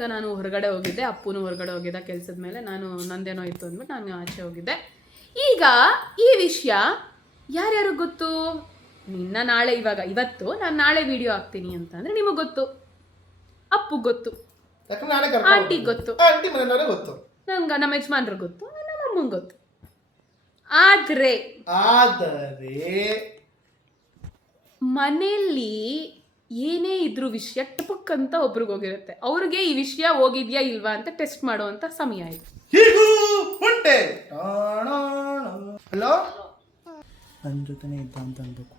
ಇವಾಗ ನಾನು ಹೊರಗಡೆ ಹೋಗಿದ್ದೆ, ಅಪ್ಪುನು ಹೊರಗಡೆ ಹೋಗಿದ್ದ ಕೆಲಸದ ಮೇಲೆ. ನಾನು ನಂದೇನೋ ಇತ್ತು ಅಂದ್ಬಿಟ್ಟು ನಾನು ಆಚೆ ಹೋಗಿದ್ದೆ. ಈಗ ಈ ವಿಷಯ ಯಾರ್ಯಾರು ಗೊತ್ತು? ನಾಳೆ ಇವತ್ತು ನಾನು ನಾಳೆ ವಿಡಿಯೋ ಹಾಕ್ತೀನಿ ಅಂತಂದರೆ ನಿಮಗೆ ಗೊತ್ತು, ಅಪ್ಪು ಗೊತ್ತು, ಆಂಟಿ ಗೊತ್ತು, ನಂಗೆ ನಮ್ಮ ಯಜಮಾನ್ರಿಗೆ ಗೊತ್ತು, ನಮ್ಮ ಅಮ್ಮಂಗೆ ಗೊತ್ತು. ಆದರೆ ಮನೆಯಲ್ಲಿ ಏನೇ ಇದ್ರೂ ವಿಷಯ ಟಪಕ್ ಅಂತ ಒಬ್ರಿಗೆ ಹೋಗಿರುತ್ತೆ. ಅವ್ರಿಗೆ ಈ ವಿಷಯ ಹೋಗಿದ್ಯಾ ಇಲ್ವಾ ಅಂತ ಟೆಸ್ಟ್ ಮಾಡುವಂತ ಸಮಯ ಇದು. ಹಲೋ, ನನ್ನ ಜೊತೆನೇ ಇದ್ದ ಅಂತ ಅನ್ಬೇಕು.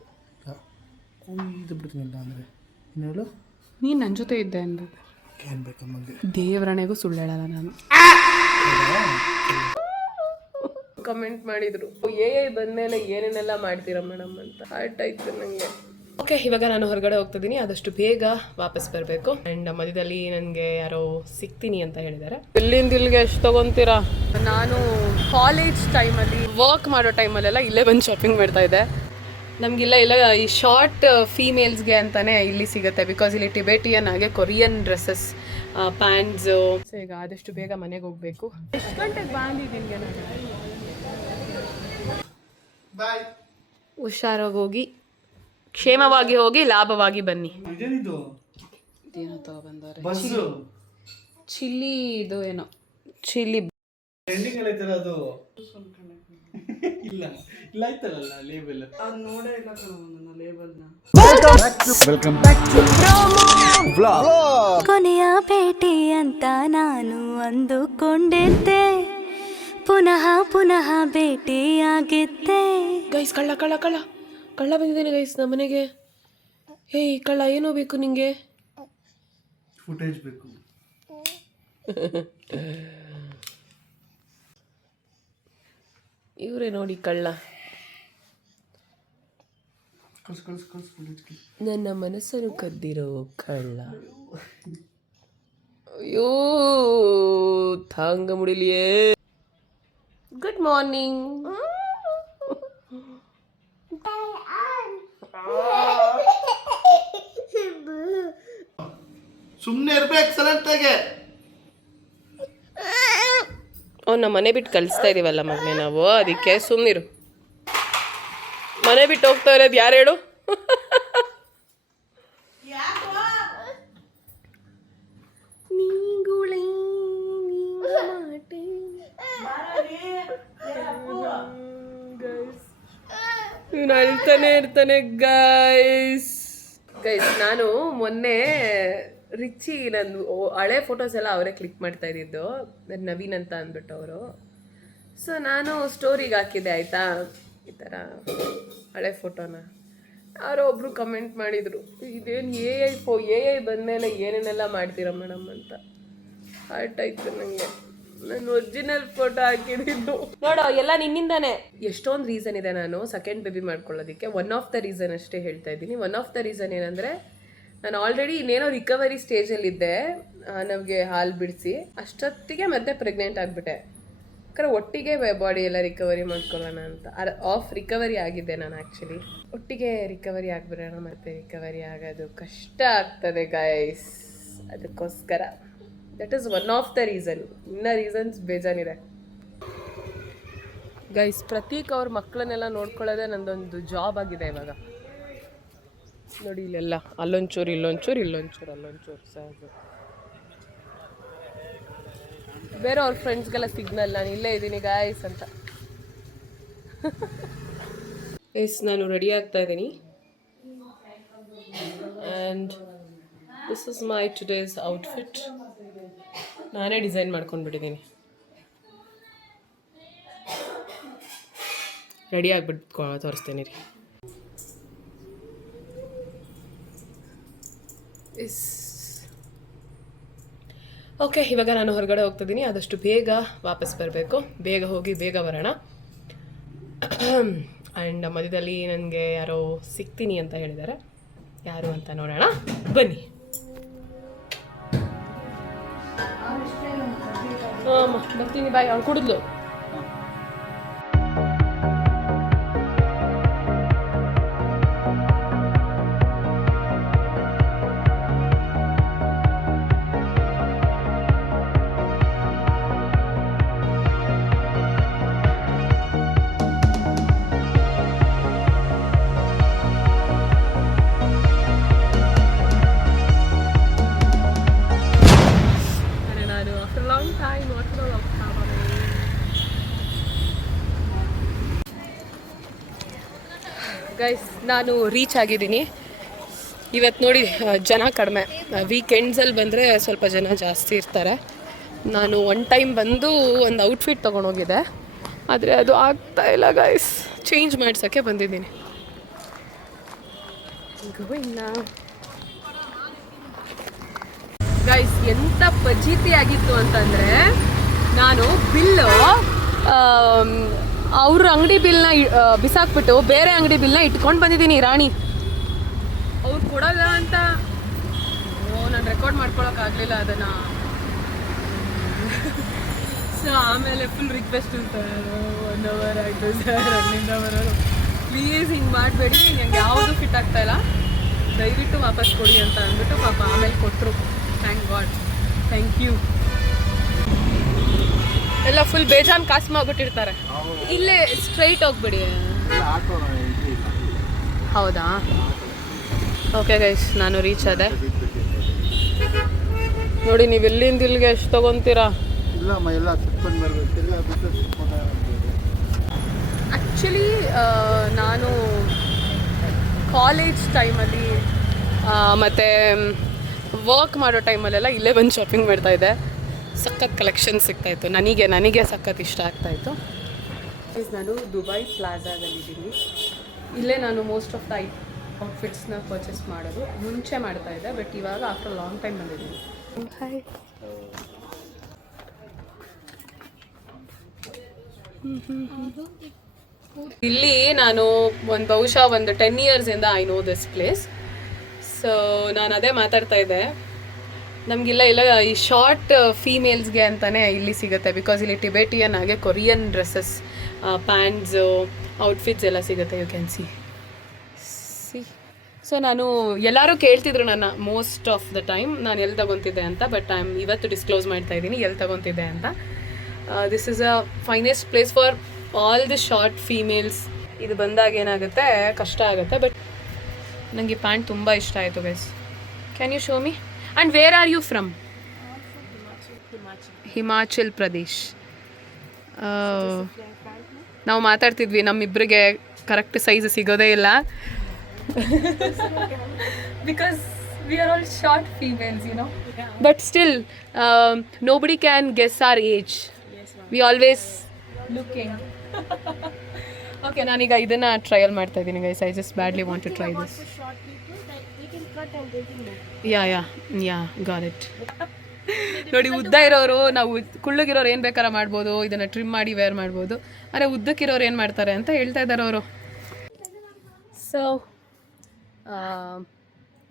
ಇದು ಬಿಡ್ತೀನಿ ಇಲ್ಲ ಅಂದರೆ ಏನು ಹೇಳು, ನೀನು ನನ್ನ ಜೊತೆ ಇದ್ದೆ ಅಂದದ್ದು ಏನು ಬೇಕಮ್ಮಗೆ. ದೇವರಣೆಗೂ ಸುಳ್ಳು ಹೇಳಲ್ಲ ನಾನು. ಕಮೆಂಟ್ ಮಾಡಿದ್ರು ಬಂದ್ಮೇಲೆ ಏನೇನೆಲ್ಲ ಮಾಡ್ತೀರಾ ಮೇಡಮ್ ಅಂತ. ಹಾರ್ಟ್ ಆಯ್ತು ನನಗೆ. ಓಕೆ, ಇವಾಗ ನಾನು ಹೊರಗಡೆ ಹೋಗ್ತಿದ್ದೀನಿ, ಆದಷ್ಟು ಬೇಗ ವಾಪಸ್ ಬರಬೇಕು. ಆ್ಯಂಡ್ ಮಧ್ಯದಲ್ಲಿ ನನಗೆ ಯಾರೋ ಸಿಗ್ತೀನಿ ಅಂತ ಹೇಳಿದ್ದಾರೆ. ಇಲ್ಲಿಂದ ಇಲ್ಲಿಗೆ ಎಷ್ಟು ತೊಗೊತೀರಾ? ನಾನು ಕಾಲೇಜ್ ಟೈಮಲ್ಲಿ ವರ್ಕ್ ಮಾಡೋ ಟೈಮಲ್ಲೆಲ್ಲ ಇಲ್ಲೇ ಬಂದು ಶಾಪಿಂಗ್ ಮಾಡ್ತಾ ಇದ್ದೆ. ನಮಗಿಲ್ಲ ಈ ಶಾರ್ಟ್ ಫೀಮೇಲ್ಸ್ಗೆ ಅಂತಲೇ ಇಲ್ಲಿ ಸಿಗುತ್ತೆ, ಬಿಕಾಸ್ ಇಲ್ಲಿ ಟಿಬೇಟಿಯನ್ ಹಾಗೆ ಕೊರಿಯನ್ ಡ್ರೆಸ್ಸಸ್, ಪ್ಯಾಂಟ್ಸು. ಸೊ ಈಗ ಆದಷ್ಟು ಬೇಗ ಮನೆಗೆ ಹೋಗಬೇಕು. ಎಷ್ಟು ಗಂಟೆಗೆ ಬಂದಿದ್ದೀನಿ? ಬಾಯ್. ಹುಷಾರಾಗಿ ಹೋಗಿ, ಕ್ಷೇಮವಾಗಿ ಹೋಗಿ, ಲಾಭವಾಗಿ ಬನ್ನಿ. ಏನೋ ತಗೊಬಂದವ್ರೆ, ಚಿಲ್ಲಿ. ಇದು ಏನೋ ಚಿಲ್ಲಿ ಟ್ರೆಂಡಿಂಗ್ ಎಲ್ಲ ಐತಲ್ಲ ಅದು. ಇಲ್ಲ ಇಲ್ಲ ಐತಲ್ಲ ಲೇಬಲ್, ಅದು ನೋಡೇ ಇಲ್ಲ ಕಣೋ ಲೇಬಲ್ನ. Welcome back to vlog. ಕೊನೆಯ ಭೇಟಿ ಅಂತ ನಾನು ಅಂದುಕೊಂಡಿದ್ದೆ, ಪುನಃ ಪುನಃ ಭೇಟಿಯಾಗಿದ್ದೆ. ಗೈಸ್, ಕಳ್ಳ ಕಳ್ಳ ಕಳ್ಳ ಕಳ್ಳ ಬಂದಿದ್ದೇನೆ ಗೈಸ್ ನಮ್ಮ ಮನೆಗೆ. ಹೇಯ್ ಕಳ್ಳ, ಏನೋ ಬೇಕು ನಿಂಗೆ? ಫುಟೇಜ್ ಬೇಕು. ಇವರೇ ನೋಡಿ ಕಳ್ಳ. ನನ್ನ ಮನಸ್ಸನ್ನು ಕದ್ದಿರೋ ಕಳ್ಳ. ಅಯ್ಯೋ ತಾಂಗ ಮುಡಿಲಿಯೇ. Good morning. ಸುಮ್ಮನೆ ಇರ್ಬೇಕು ಎಕ್ಸಲೆಂಟ್ ಆಗಿ. ಅವ್ನ ಮನೆ ಬಿಟ್ಟು ಕಳಿಸ್ತಾ ಇದೀವಲ್ಲ ಮಗನೇ ನಾವು, ಅದಕ್ಕೆ ಸುಮ್ಮನಿರು. ಮನೆ ಬಿಟ್ಟು ಹೋಗ್ತಾ ಇರೋದು ಯಾರು ಹೇಳು? ಇವನು ಅಳ್ತಾನೆ ಇರ್ತಾನೆ ಗೈಸ್. ನಾನು ಮೊನ್ನೆ ರಿಚಿ ನಂದು ಹಳೆ ಫೋಟೋಸ್ ಎಲ್ಲ ಅವರೇ ಕ್ಲಿಕ್ ಮಾಡ್ತಾ ಇದ್ದಿದ್ದು, ನವೀನ್ ಅಂತ ಅಂದ್ಬಿಟ್ಟು ಅವರು. ಸೊ ನಾನು ಸ್ಟೋರಿಗೆ ಹಾಕಿದ್ದೆ ಆಯಿತಾ, ಈ ಥರ ಹಳೆ ಫೋಟೋನ. ಯಾರೋ ಒಬ್ಬರು ಕಮೆಂಟ್ ಮಾಡಿದರು, ಇದೇನು ಎ ಐ ಬಂದಮೇಲೆ ಏನೇನೆಲ್ಲ ಮಾಡ್ತೀರಾ ಮೇಡಮ್ ಅಂತ. ಹಾರ್ಟ್ ಆಯಿತು ನನಗೆ. ನಾನು ಒರಿಜಿನಲ್ ಫೋಟೋ ಹಾಕಿದ್ದು ನೋಡೋ, ಎಲ್ಲ ನಿನ್ನಿಂದಾನೆ. ಎಷ್ಟೊಂದು ರೀಸನ್ ಇದೆ ನಾನು ಸೆಕೆಂಡ್ ಬೇಬಿ ಮಾಡ್ಕೊಳ್ಳೋದಕ್ಕೆ. ಒನ್ ಆಫ್ ದ ರೀಸನ್ ಅಷ್ಟೇ ಹೇಳ್ತಾ ಇದ್ದೀನಿ. ಒನ್ ಆಫ್ ದ ರೀಸನ್ ಏನಂದರೆ, ನಾನು ಆಲ್ರೆಡಿ ಇನ್ನೇನೋ ರಿಕವರಿ ಸ್ಟೇಜಲ್ಲಿದ್ದೆ. ನಮಗೆ ಹಾಲು ಬಿಡಿಸಿ ಅಷ್ಟೊತ್ತಿಗೆ ಮತ್ತೆ ಪ್ರೆಗ್ನೆಂಟ್ ಆಗಿಬಿಟ್ಟೆ. ಯಾಕಂದರೆ ಒಟ್ಟಿಗೆ ಬಾಡಿ ಎಲ್ಲ ರಿಕವರಿ ಮಾಡ್ಕೊಳ್ಳೋಣ ಅಂತ. ಆಫ್ ರಿಕವರಿ ಆಗಿದ್ದೆ ನಾನು ಆ್ಯಕ್ಚುಲಿ. ಒಟ್ಟಿಗೆ ರಿಕವರಿ ಆಗಿಬಿಡೋಣ, ಮತ್ತೆ ರಿಕವರಿ ಆಗೋದು ಕಷ್ಟ ಆಗ್ತದೆ ಗೈಸ್. ಅದಕ್ಕೋಸ್ಕರ that is one of the reason. ಇನ್ನೂ ರೀಸನ್ಸ್ ಬೇಜಾನಿದೆ ಗೈಸ್. ಪ್ರತೀಕ್ ಅವ್ರ ಮಕ್ಕಳನ್ನೆಲ್ಲ ನೋಡ್ಕೊಳ್ಳೋದೇ ನಂದೊಂದು ಜಾಬ್ ಆಗಿದೆ ಇವಾಗ. ನೋಡಿ ಇಲ್ಲೆಲ್ಲ ಅಲ್ಲೊಂಚೂರು ಇಲ್ಲೊಂಚೂರು ಇಲ್ಲೊಂಚೂರು ಅಲ್ಲೊಂಚೂರು ಸಹಜ. ಬೇರೆ ಅವ್ರ ಫ್ರೆಂಡ್ಸ್ಗೆಲ್ಲ ಸಿಗ್ನಲ್ ನಾನು ಇಲ್ಲೇ ಇದ್ದೀನಿ ಗಾಯ್ಸ್ ಅಂತ. ಎಸ್, ನಾನು ರೆಡಿ ಆಗ್ತಾ ಇದ್ದೀನಿ. And this is my today's outfit. ನಾನೇ ಡಿಸೈನ್ ಮಾಡ್ಕೊಂಡ್ಬಿಟ್ಟಿದ್ದೀನಿ. ರೆಡಿ ಆಗಿಬಿಟ್ಟು ತೋರಿಸ್ತೇನೆ ರೀ. ಓಕೆ, ಇವಾಗ ನಾನು ಹೊರಗಡೆ ಹೋಗ್ತಿದ್ದೀನಿ, ಆದಷ್ಟು ಬೇಗ ವಾಪಸ್ ಬರಬೇಕು. ಬೇಗ ಹೋಗಿ ಬೇಗ ಬರೋಣ. ಆ್ಯಂಡ್ ಮಧ್ಯದಲ್ಲಿ ನನಗೆ ಯಾರೋ ಸಿಗ್ತೀನಿ ಅಂತ ಹೇಳಿದ್ದಾರೆ. ಯಾರು ಅಂತ ನೋಡೋಣ ಬನ್ನಿ. ಬರ್ತೀನಿ ಬಾಯ್. ಅವ್ನು ಕುಡಿದ್ಲು. ಗೈಸ್ ನಾನು ರೀಚ್ ಆಗಿದ್ದೀನಿ. ಇವತ್ತು ನೋಡಿ ಜನ ಕಡಿಮೆ. ವೀಕೆಂಡ್ಸಲ್ಲಿ ಬಂದರೆ ಸ್ವಲ್ಪ ಜನ ಜಾಸ್ತಿ ಇರ್ತಾರೆ. ನಾನು ಒನ್ ಟೈಮ್ ಬಂದು ಒಂದು ಔಟ್ಫಿಟ್ ತೊಗೊಂಡೋಗಿದ್ದೆ, ಆದರೆ ಅದು ಆಗ್ತಾ ಇಲ್ಲ ಗೈಸ್. ಚೇಂಜ್ ಮಾಡ್ಸೋಕ್ಕೆ ಬಂದಿದ್ದೀನಿ. ಗೈಸ್ ಎಂಥ ಫಜೀತಿ ಆಗಿತ್ತು ಅಂತಂದರೆ, ನಾನು ಬಿಲ್ಲು ಅವ್ರ ಅಂಗಡಿ ಬಿಲ್ನ ಬಿಸಾಕ್ಬಿಟ್ಟು ಬೇರೆ ಅಂಗಡಿ ಬಿಲ್ನ ಇಟ್ಕೊಂಡು ಬಂದಿದ್ದೀನಿ ರಾಣಿ. ಅವ್ರು ಕೊಡಲ್ಲ ಅಂತ ನಾನು ರೆಕಾರ್ಡ್ ಮಾಡ್ಕೊಳಕ್ಕಾಗಲಿಲ್ಲ ಅದನ್ನು. ಸೊ ಆಮೇಲೆ ಫುಲ್ ರಿಕ್ವೆಸ್ಟ್ ಸರ್, 1 hour ಆಯಿತು ಸರ್ ಅಲ್ಲಿಂದ ಬರೋದು, ಪ್ಲೀಸ್ ಹಿಂಗೆ ಮಾಡಬೇಡಿ, ನಂಗೆ ಯಾವುದು ಫಿಟ್ ಆಗ್ತಾಯಿಲ್ಲ, ದಯವಿಟ್ಟು ವಾಪಸ್ ಕೊಡಿ ಅಂತ ಅಂದ್ಬಿಟ್ಟು ಪಾಪ ಆಮೇಲೆ ಕೊಟ್ಟರು. Thank God, thank you. ಎಲ್ಲ ಫುಲ್ ಬೇಜಾನ್ ಕಾಸು ಮಾಡ್ಬಿಟ್ಟಿರ್ತಾರೆ. ಇಲ್ಲೇ ಸ್ಟ್ರೈಟ್ ಹೋಗ್ಬಿಡಿ. ಹೌದಾ? ಓಕೆ ಗೈಸ್, ನಾನು ರೀಚ್ ಆದೆ. ನೋಡಿ, ನೀವು ಇಲ್ಲಿಂದ ಇಲ್ಲಿಗೆ ಎಷ್ಟು ತೊಗೊತೀರಾ? ಆ್ಯಕ್ಚುಲಿ ನಾನು ಕಾಲೇಜ್ ಟೈಮಲ್ಲಿ ಮತ್ತು ವರ್ಕ್ ಮಾಡೋ ಟೈಮಲ್ಲೆಲ್ಲ ಇಲ್ಲೇ ಬಂದು ಶಾಪಿಂಗ್ ಮಾಡ್ತಾಯಿದ್ದೆ. ಸಖತ್ ಕಲೆಕ್ಷನ್ ಸಿಗ್ತಾಯಿತ್ತು, ನನಗೆ ಸಖತ್ ಇಷ್ಟ ಆಗ್ತಾಯಿತ್ತು. ನಾನು ದುಬೈ ಪ್ಲಾಜಾದಲ್ಲಿದ್ದೀನಿ. ಇಲ್ಲೇ ನಾನು ಮೋಸ್ಟ್ ಆಫ್ ದ ಔಟ್ಫಿಟ್ಸ್ನ ಪರ್ಚೇಸ್ ಮಾಡೋದು. ಮುಂಚೆ ಮಾಡ್ತಾಯಿದ್ದೆ, ಬಟ್ ಇವಾಗ ಆಫ್ಟರ್ ಲಾಂಗ್ ಟೈಮ್ ಬಂದಿದ್ದೀನಿ. ಹಾಯ್. ಇಲ್ಲಿ ನಾನು ಬಹುಶಃ ಒಂದು 10 yearsಯಿಂದ I know this place. So ನಾನು ಅದೇ ಮಾತಾಡ್ತಾ ಇದ್ದೆ, ನಮಗಿಲ್ಲ ಈ ಶಾರ್ಟ್ ಫೀಮೇಲ್ಸ್ಗೆ ಅಂತಲೇ ಇಲ್ಲಿ ಸಿಗುತ್ತೆ. ಬಿಕಾಸ್ ಇಲ್ಲಿ ಟಿಬೆಟಿಯನ್ ಹಾಗೆ ಕೊರಿಯನ್ ಡ್ರೆಸ್ಸಸ್, ಪ್ಯಾಂಟ್ಸು, ಔಟ್ಫಿಟ್ಸ್ ಎಲ್ಲ ಸಿಗುತ್ತೆ. You can see. ಸೊ ನಾನು ಎಲ್ಲರೂ ಕೇಳ್ತಿದ್ರು ನನ್ನ ಮೋಸ್ಟ್ ಆಫ್ ದ ಟೈಮ್ ನಾನು ಎಲ್ಲಿ ತೊಗೊತಿದ್ದೆ ಅಂತ. ಬಟ್ ಇವತ್ತು ಡಿಸ್ಕ್ಲೋಸ್ ಮಾಡ್ತಾ ಇದ್ದೀನಿ ಎಲ್ಲಿ ತೊಗೊತಿದ್ದೆ ಅಂತ. This is a finest place for all the short females. ಇದು ಬಂದಾಗ ಏನಾಗುತ್ತೆ, ಕಷ್ಟ ಆಗುತ್ತೆ. ಬಟ್ ನನಗೆ ಪ್ಯಾಂಟ್ ತುಂಬ ಇಷ್ಟ ಆಯಿತು guys. Can you show me? And where are you from? Himachal Pradesh. ನಾವು ಮಾತಾಡ್ತಿದ್ವಿ, ನಮ್ಮಿಬ್ಬರಿಗೆ ಕರೆಕ್ಟ್ ಸೈಜ್ ಸಿಗೋದೇ ಇಲ್ಲ. Because we are all short females, you know. Yeah. But still, nobody can guess our age. Yes, we always looking. Okay, ನಾನೀಗ ಇದನ್ನ trial ಮಾಡ್ತಾ ಇದ್ದೀನಿ guys. I just badly want to try this. Short people, they can cut and they can move. Yeah, got it. ನೋಡಿ, ಉದ್ದ ಇರೋರು, ನಾವು ಕುಳ್ಳಗಿರೋರು ಏನು ಬೇಕಾರ ಮಾಡ್ಬೋದು, ಇದನ್ನು ಟ್ರಿಮ್ ಮಾಡಿ ವೇರ್ ಮಾಡ್ಬೋದು. ಆದರೆ ಉದ್ದಕ್ಕಿರೋರು ಏನು ಮಾಡ್ತಾರೆ ಅಂತ ಹೇಳ್ತಾ ಇದ್ದಾರೆ ಅವರು. ಸೊ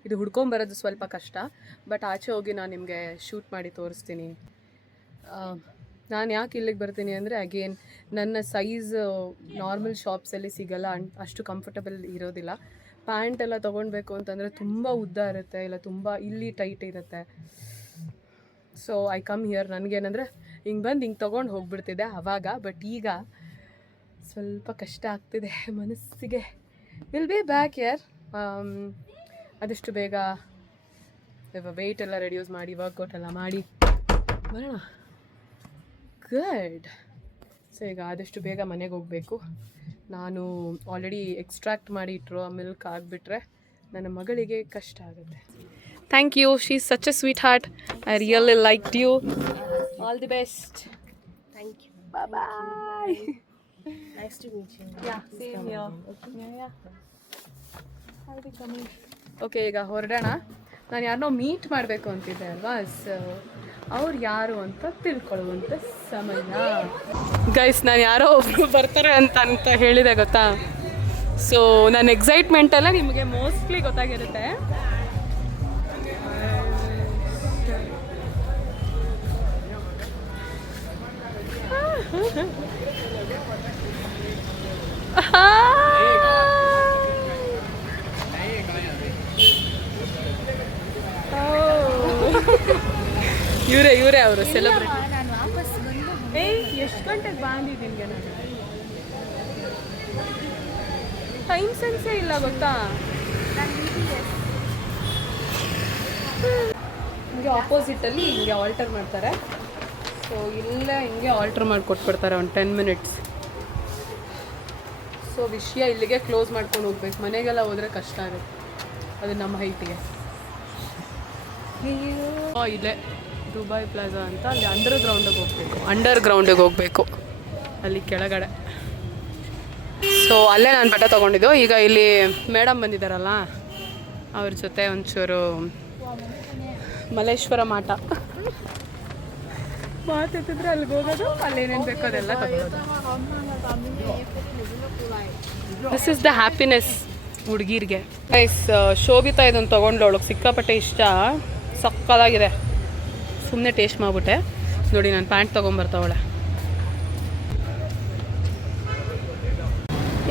ಇದು ಹುಡ್ಕೊಂಬರೋದು ಸ್ವಲ್ಪ ಕಷ್ಟ, ಬಟ್ ಆಚೆ ಹೋಗಿ ನಾನು ನಿಮಗೆ ಶೂಟ್ ಮಾಡಿ ತೋರಿಸ್ತೀನಿ. ನಾನು ಯಾಕೆ ಇಲ್ಲಿಗೆ ಬರ್ತೀನಿ ಅಂದರೆ, ಅಗೇನ್ ನನ್ನ ಸೈಜ್ ನಾರ್ಮಲ್ ಶಾಪ್ಸಲ್ಲಿ ಸಿಗಲ್ಲ, ಅಷ್ಟು ಕಂಫರ್ಟಬಲ್ ಇರೋದಿಲ್ಲ. ಪ್ಯಾಂಟ್ ಎಲ್ಲ ತೊಗೊಳ್ಬೇಕು ಅಂತಂದರೆ ತುಂಬ ಉದ್ದ ಇರುತ್ತೆ, ಇಲ್ಲ ತುಂಬ ಇಲ್ಲಿ ಟೈಟ್ ಇರುತ್ತೆ. So I come here. ನನಗೇನಂದರೆ ಹಿಂಗೆ ಬಂದು ಹಿಂಗೆ ತೊಗೊಂಡು ಹೋಗ್ಬಿಡ್ತಿದ್ದೆ ಆವಾಗ. ಬಟ್ ಈಗ ಸ್ವಲ್ಪ ಕಷ್ಟ ಆಗ್ತಿದೆ ಮನಸ್ಸಿಗೆ. Will be back here. ಆದಷ್ಟು ಬೇಗ ವೆಯ್ಟ್ ಎಲ್ಲ ರೆಡ್ಯೂಸ್ ಮಾಡಿ, ವರ್ಕೌಟ್ ಎಲ್ಲ ಮಾಡಿ ಬರೋಣ. ಗುಡ್. ಸೊ ಈಗ ಆದಷ್ಟು ಬೇಗ ಮನೆಗೆ ಹೋಗಬೇಕು. ನಾನು ಆಲ್ರೆಡಿ ಎಕ್ಸ್ಟ್ರಾಕ್ಟ್ ಮಾಡಿ ಇಟ್ಟರು ಮಿಲ್ಕ್ ಆಗಿಬಿಟ್ರೆ ನನ್ನ ಮಗಳಿಗೆ ಕಷ್ಟ ಆಗುತ್ತೆ. Thank you, she is such a sweetheart. I really liked you. All the best. Thank you. Bye. Nice to meet you. Yeah, same here. Yeah. Okay, ಈಗ ಹೊರಡೋಣ. ನಾನು ಯಾರನ್ನೋ ಮೀಟ್ ಮಾಡಬೇಕು ಅಂತಿದ್ದೆ ಅಲ್ವಾ, ಸೊ ಅವ್ರು ಯಾರು ಅಂತ ತಿಳ್ಕೊಳ್ಳುವಂಥ ಸಮಯ. ಗೈಸ್, ನಾನು ಯಾರೋ ಒಬ್ರು ಬರ್ತಾರೆ ಅಂತ ಹೇಳಿದೆ ಗೊತ್ತಾ. ಸೊ ನನ್ನ ಎಕ್ಸೈಟ್ಮೆಂಟೆಲ್ಲ ನಿಮಗೆ ಮೋಸ್ಟ್ಲಿ ಗೊತ್ತಾಗಿರುತ್ತೆ. ಇವರೇ ಅವರು ಸೆಲೆಬ್ರಿಟಿ. ಎಷ್ಟು ಗಂಟೆಗೆ ಬಂದಿದ್ದೀನಿ ನಾನು, ಟೈಮ್ ಸೆನ್ಸೇ ಇಲ್ಲ ಗೊತ್ತಾ. ಹಿಂಗೆ ಆಪೋಸಿಟಲ್ಲಿ ಹಿಂಗೆ ಆಲ್ಟರ್ ಮಾಡ್ತಾರೆ. ಸೊ ಇಲ್ಲೇ ಹಿಂಗೆ ಆಲ್ಟರ್ ಮಾಡಿ ಕೊಟ್ಬಿಡ್ತಾರೆ ಒಂದು 10 minutes. ಸೊ ವಿಷಯ ಇಲ್ಲಿಗೆ ಕ್ಲೋಸ್ ಮಾಡ್ಕೊಂಡು ಹೋಗ್ಬೇಕು. ಮನೆಗೆಲ್ಲ ಹೋದರೆ ಕಷ್ಟ ಆಗುತ್ತೆ, ಅದು ನಮ್ಮ ಹೈಟಿಗೆ. ಇಲ್ಲೇ ದುಬೈ ಪ್ಲಾಜಾ ಅಂತ, ಅಲ್ಲಿ ಅಂಡರ್ ಗ್ರೌಂಡಿಗೆ ಹೋಗಬೇಕು ಅಲ್ಲಿ ಕೆಳಗಡೆ. ಸೊ ಅಲ್ಲೇ ನಾನು ಬಟ್ಟೆ ತೊಗೊಂಡಿದ್ದು. ಈಗ ಇಲ್ಲಿ ಮೇಡಮ್ ಬಂದಿದ್ದಾರಲ್ಲ, ಅವ್ರ ಜೊತೆ ಒಂಚೂರು ಮಲ್ಲೇಶ್ವರ ಮಾತೆತ್ತಿದ್ರೆ ಅಲ್ಲಿಗೆ ಹೋಗೋದು, ಅಲ್ಲೇನೇನು ಬೇಕೋ ಅದೆಲ್ಲ ತಗೊಳ್ಳೋದು. ದಿಸ್ ಇಸ್ ದ ಹ್ಯಾಪಿನೆಸ್ ಹುಡುಗಿರಿಗೆ. ಗೈಸ್ ಶೋಭಿತಾ ಇದನ್ನು ತೊಗೊಂಡು ಅವಳಿಗೆ ಸಿಕ್ಕಾಪಟ್ಟೆ ಇಷ್ಟ, ಸಕ್ಕದಾಗಿದೆ. ಸುಮ್ಮನೆ ಟೇಸ್ಟ್ ಮಾಡಿಬಿಟ್ಟೆ. ನೋಡಿ ನಾನು ಪ್ಯಾಂಟ್ ತೊಗೊಂಬರ್ತಾವಳೆ.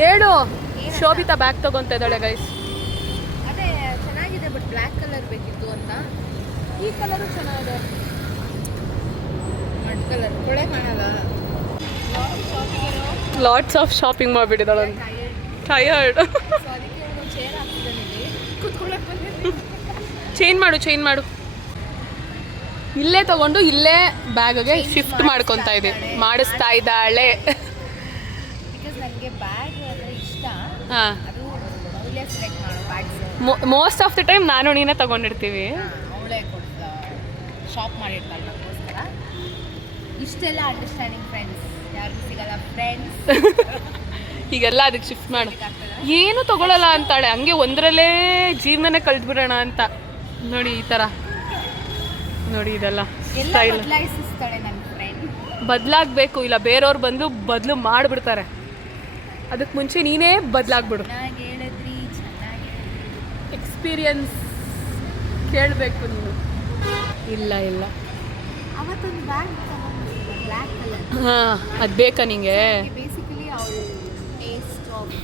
ಹೇಳು, ಶೋಭಿತಾ ಬ್ಯಾಗ್ ತೊಗೊತಾ ಇದ್ದಾಳೆ ಗೈಸ್. ಅದೇ ಚೆನ್ನಾಗಿದೆ, ಬಟ್ ಬ್ಲ್ಯಾಕ್ ಕಲರ್ ಬೇಕಿತ್ತು ಅಂತ. ಈ ಕಲರು ಚೆನ್ನಾಗಿದೆ, ಮಡ್ ಕಲರ್ ಕೊಳೆ ಕಾಣಲ್ಲ. ಲಾಟ್ಸ್ ಆಫ್ ಶಾಪಿಂಗ್ ಮಾಡಿಬಿಟ್ಟಿದ್ದಾಳೆ. ಟಯರ್ಡ್. ಚೇರ್ ಹಾಕ್ತಿದ್ದೀನಿ, ಕೂತ್ಕೊಳ್ಳೋಕೆ ಬಂದಿದ್ದೀನಿ. ಚೇಂಜ್ ಮಾಡು. ಇಲ್ಲೇ ತಗೊಂಡು ಇಲ್ಲೇ ಬ್ಯಾಗ್ಗೆ ಶಿಫ್ಟ್ ಮಾಡ್ಕೊತಾ ಇದೆ, ಮಾಡಿಸ್ತಾ ಇದ್ದಾಳೆ. ಬಿಕಾಸ್ ನನಗೆ ಬ್ಯಾಗ್ ಅಂದರೆ ಇಷ್ಟ. ಹಾಂ, ಅದು ಅವಳೇ ಸೆಲೆಕ್ಟ್ ಮಾಡೋ bags. Most of the time ನಾನು ನೀನೇ ತಗೊಂಡಿರ್ತೀವಿ. ಅವಳೇ ಶಾಪ್ ಮಾಡಿರ್ತಾಳೆ ನಮಗೋಸ್ಕರ. ಇಷ್ಟೆಲ್ಲ ಅಂಡರ್ಸ್ಟ್ಯಾಂಡಿಂಗ್ ಫ್ರೆಂಡ್ಸ್ ಯಾರಿಗೂ ಸಿಗಲ್ಲ ಫ್ರೆಂಡ್ಸ್. ಈಗೆಲ್ಲ ಅದಕ್ಕೆ ಶಿಫ್ಟ್ ಮಾಡು. ಏನು ತಗೊಳ್ಳಲ್ಲ ಅಂತಾಳೆ, ಹಂಗೆ ಒಂದರಲ್ಲೇ ಜೀವನನೇ ಕಳೆದ್ಬಿಡೋಣ ಅಂತ. ನೋಡಿ ಈ ಥರ ನೋಡಿ, ಇದೆಲ್ಲ ಎಲ್ಲ ಸ್ಟೈಲ್. ಬದಲಾಯಿಸ್ತಾಳೆ ನನ್ನ ಫ್ರೆಂಡ್. ಬದಲಾಗಬೇಕು, ಇಲ್ಲ ಬೇರೆಯವ್ರು ಬಂದು ಬದಲು ಮಾಡಿಬಿಡ್ತಾರೆ. ಅದಕ್ಕೆ ಮುಂಚೆ ನೀನೇ ಬದಲಾಗ್ಬಿಡು. ಚೆನ್ನಾಗಿ ಹೇಳಿದ್ರಿ, ಚೆನ್ನಾಗಿ ಎಕ್ಸ್ಪೀರಿಯನ್ಸ್ ಕೇಳಬೇಕು ನೀನು. ಇಲ್ಲ ಅವತ್ತೊಂದು ಬ್ಯಾಗ್ ತಗೊಂಡಿದ್ದೆ ಬ್ಲ್ಯಾಕ್ ಕಲರ್. ಹಾಂ, ಅದು ಬೇಕಾ ನಿಂಗೆ? ಬೇಸಿಕಲಿ ಅವಳು ಟೇಸ್ಟ್ ಆಫ್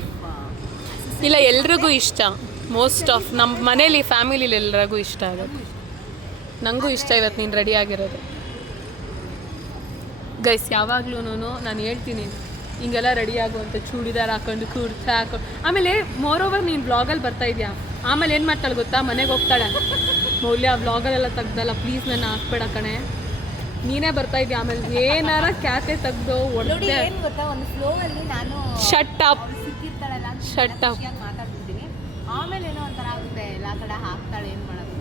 ಇಲ್ಲ, ಎಲ್ರಿಗೂ ಇಷ್ಟ. ಮೋಸ್ಟ್ ಆಫ್ ನಮ್ಮ ಮನೇಲಿ ಫ್ಯಾಮಿಲಿಲಿ ಎಲ್ರಿಗೂ ಇಷ್ಟ ಆಗುತ್ತೆ. ನನಗೂ ಇಷ್ಟ ಇವತ್ತು ನೀನು ರೆಡಿ ಆಗಿರೋದು. ಗೈಸ್ ಯಾವಾಗ್ಲೂ ನಾನು ಹೇಳ್ತೀನಿ ಹಿಂಗೆಲ್ಲ ರೆಡಿ ಆಗುವಂಥ ಚೂಡಿದಾರ್ ಹಾಕೊಂಡು ಕುರ್ತಾ ಹಾಕೊಂಡು. ಆಮೇಲೆ ಮೋರೋವರ್ ನೀನು ಬ್ಲಾಗಲ್ಲಿ ಬರ್ತಾ ಇದೆಯಾ, ಆಮೇಲೆ ಏನು ಮಾಡ್ತಾಳೆ ಗೊತ್ತಾ, ಮನೆಗೆ ಹೋಗ್ತಾಳೆ, ಮೌಲ್ಯ ವ್ಲಾಗಲ್ಲೆಲ್ಲ ತೆಗ್ದಲ್ಲ ಪ್ಲೀಸ್ ನನ್ನ ಹಾಕ್ಬೇಡ ಕಣೆ, ನೀನೇ ಬರ್ತಾ ಇದೆಯಾ. ಆಮೇಲೆ ಏನಾರ ಕ್ಯಾತೆ ತೆಗ್ದು ನೋಡಿ ಒಳ್ಳೆ ಏನು ಗೊತ್ತಾ, ಒಂದು ಫ್ಲೋವಲ್ಲಿ ನಾನು ಶಟ್ ಅಪ್ ಸಿಕ್ಕಿರ್ತಾಳಲ್ಲ ಅಂತ Shut up. ಮಾತಾಡ್ತಿದ್ದೀನಿ. ಆಮೇಲೆ ಏನೋ ಒಂಥರ ಆಗುತ್ತೆ, ಎಲ್ಲ ಕಡೆ ಹಾಕ್ತಾಳೆ, ಏನು ಮಾಡೋದು.